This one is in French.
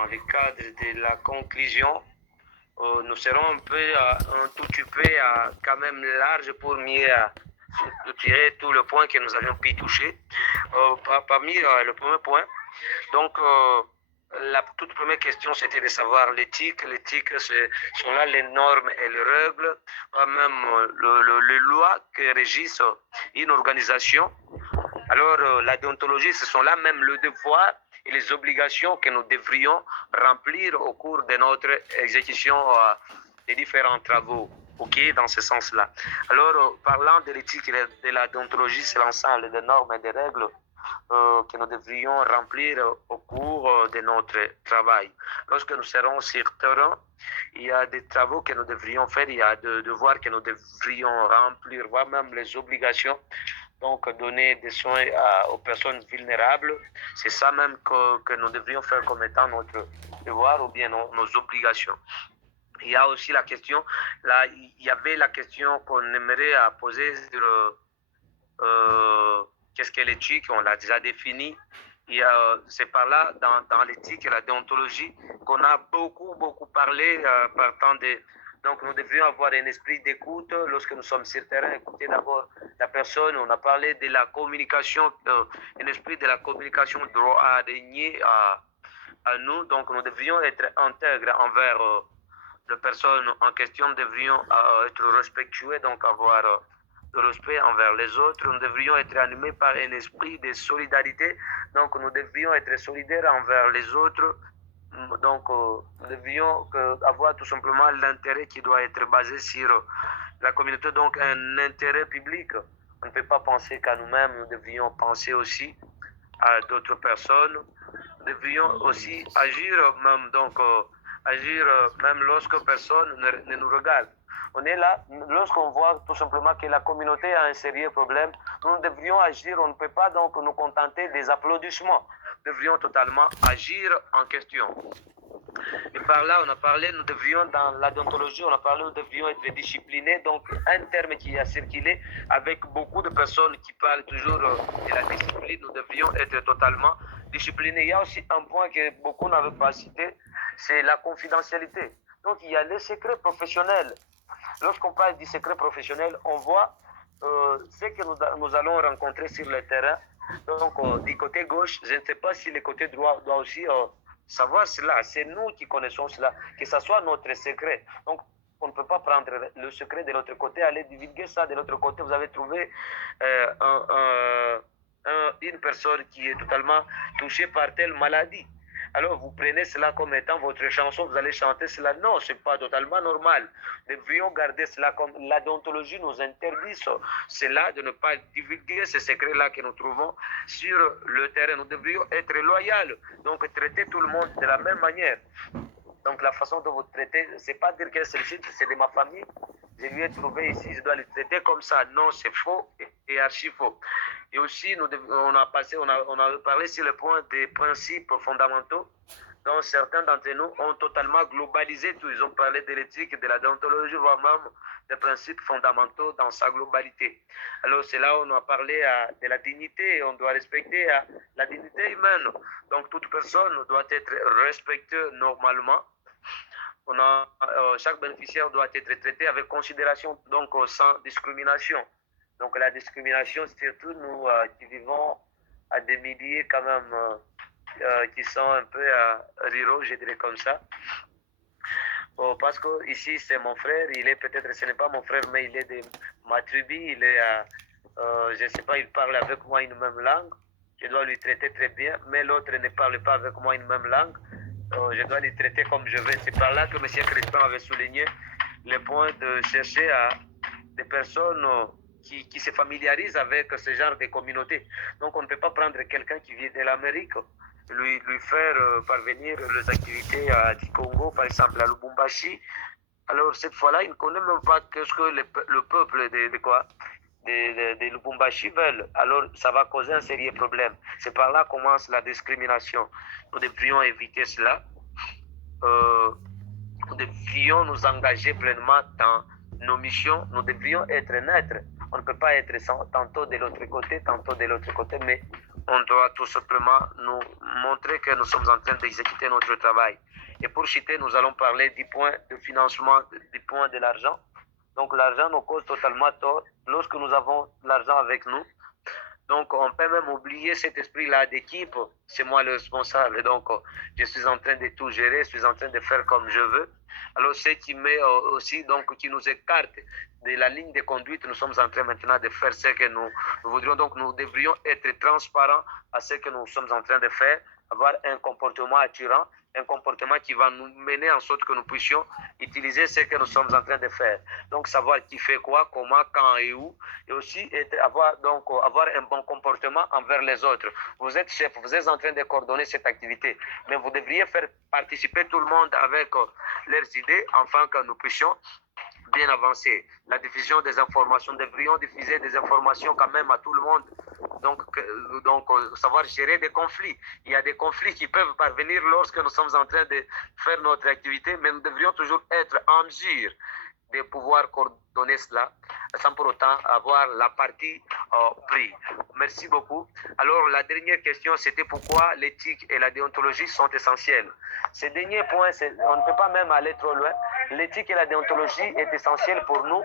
dans le cadre de la conclusion, nous serons un tout petit peu quand même large pour mieux tirer tout le point que nous avions pu toucher. Parmi le premier point, donc la toute première question, c'était de savoir l'éthique. L'éthique, ce sont là les normes et les règles, même les lois qui régissent une organisation. Alors, la déontologie, ce sont là même le devoir et les obligations que nous devrions remplir au cours de notre exécution des différents travaux. OK, dans ce sens-là. Alors, parlant de l'éthique et de la déontologie, c'est l'ensemble des normes et des règles que nous devrions remplir au cours de notre travail. Lorsque nous serons sur terrain, il y a des travaux que nous devrions faire, il y a des devoirs que nous devrions remplir, voire même les obligations. Donc, donner des soins aux personnes vulnérables, c'est ça même que nous devrions faire comme étant notre devoir ou bien nos obligations. Il y a aussi la question, là, il y avait la question qu'on aimerait poser sur qu'est-ce qu'est l'éthique, on l'a déjà défini. C'est par là, dans l'éthique et la déontologie, qu'on a beaucoup parlé partant de... Donc, nous devrions avoir un esprit d'écoute lorsque nous sommes sur le terrain, écouter d'abord la personne. On a parlé de la communication, un esprit de la communication droit à régner à nous. Donc, nous devrions être intègres envers les personnes en question, nous devrions être respectueux, donc avoir le respect envers les autres. Nous devrions être animés par un esprit de solidarité. Donc, nous devrions être solidaires envers les autres. Donc, nous devrions avoir tout simplement l'intérêt qui doit être basé sur la communauté, donc un intérêt public. On ne peut pas penser qu'à nous-mêmes, nous devrions penser aussi à d'autres personnes. Nous devrions aussi agir même, agir même lorsque personne ne nous regarde. On est là, lorsqu'on voit tout simplement que la communauté a un sérieux problème, nous devrions agir, on ne peut pas donc nous contenter des applaudissements. Nous devrions totalement agir en question. Et par là, on a parlé, nous devrions, dans la déontologie, on a parlé, nous devrions être disciplinés. Donc, un terme qui a circulé avec beaucoup de personnes qui parlent toujours de la discipline, nous devrions être totalement disciplinés. Il y a aussi un point que beaucoup n'avaient pas cité, c'est la confidentialité. Donc, il y a les secrets professionnels. Lorsqu'on parle du secret professionnel, on voit ce que nous allons rencontrer sur le terrain. Donc, du côté gauche, je ne sais pas si le côté droit doit aussi savoir cela. C'est nous qui connaissons cela, que ce soit notre secret. Donc, on ne peut pas prendre le secret de l'autre côté, aller divulguer ça de l'autre côté. Vous avez trouvé une personne qui est totalement touchée par telle maladie. Alors vous prenez cela comme étant votre chanson, vous allez chanter cela. Non, ce n'est pas totalement normal. Nous devrions garder cela comme la déontologie nous interdit cela, de ne pas divulguer ces secrets-là que nous trouvons sur le terrain. Nous devrions être loyaux, donc traiter tout le monde de la même manière. Donc la façon dont vous traitez, c'est pas dire que celle-ci, c'est de ma famille, je lui ai trouvé ici, je dois le traiter comme ça. Non, c'est faux et archi faux. Et aussi, on a parlé sur le point des principes fondamentaux, dont certains d'entre nous ont totalement globalisé tout. Ils ont parlé de l'éthique, de la déontologie, voire même des principes fondamentaux dans sa globalité. Alors, c'est là où on a parlé de la dignité. On doit respecter la dignité humaine. Donc, toute personne doit être respectée normalement. Chaque bénéficiaire doit être traité avec considération, donc sans discrimination. Donc la discrimination, surtout nous qui vivons à des milliers quand même, qui sont un peu ruraux, je dirais comme ça. Parce que ici c'est mon frère, ce n'est pas mon frère, mais il est de ma tribu, je ne sais pas, il parle avec moi une même langue, je dois lui traiter très bien, mais l'autre ne parle pas avec moi une même langue, je dois lui traiter comme je veux. C'est par là que M. Crispin avait souligné le point de chercher des personnes qui se familiarisent avec ce genre de communauté. Donc on ne peut pas prendre quelqu'un qui vient de l'Amérique, lui faire parvenir les activités du Congo, par exemple à Lubumbashi. Alors cette fois-là, il ne connaît même pas ce que le peuple de Lubumbashi veulent. Alors ça va causer un sérieux problème. C'est par là que commence la discrimination. Nous devrions éviter cela. Nous devrions nous engager pleinement dans nos missions. Nous devrions être neutres. On ne peut pas être tantôt de l'autre côté, mais on doit tout simplement nous montrer que nous sommes en train d'exécuter notre travail. Et pour citer, nous allons parler du point de financement, du point de l'argent. Donc l'argent nous cause totalement tort lorsque nous avons l'argent avec nous. Donc, on peut même oublier cet esprit-là d'équipe. C'est moi le responsable. Donc, je suis en train de tout gérer, je suis en train de faire comme je veux. Alors, ce qui met aussi, donc, qui nous écarte de la ligne de conduite, nous sommes en train maintenant de faire ce que nous voudrions. Donc, nous devrions être transparents à ce que nous sommes en train de faire, avoir un comportement attirant, un comportement qui va nous mener en sorte que nous puissions utiliser ce que nous sommes en train de faire. Donc, savoir qui fait quoi, comment, quand et où, et aussi avoir un bon comportement envers les autres. Vous êtes chef, vous êtes en train de coordonner cette activité, mais vous devriez faire participer tout le monde avec leurs idées afin que nous puissions bien avancer. La diffusion des informations, devrions diffuser des informations quand même à tout le monde. Donc, savoir gérer des conflits. Il y a des conflits qui peuvent parvenir lorsque nous sommes en train de faire notre activité, mais nous devrions toujours être en mesure de pouvoir coordonner cela sans pour autant avoir la partie prise. Merci beaucoup. Alors, la dernière question, c'était pourquoi l'éthique et la déontologie sont essentielles. Ces derniers points, on ne peut pas même aller trop loin. L'éthique et la déontologie est essentielle pour nous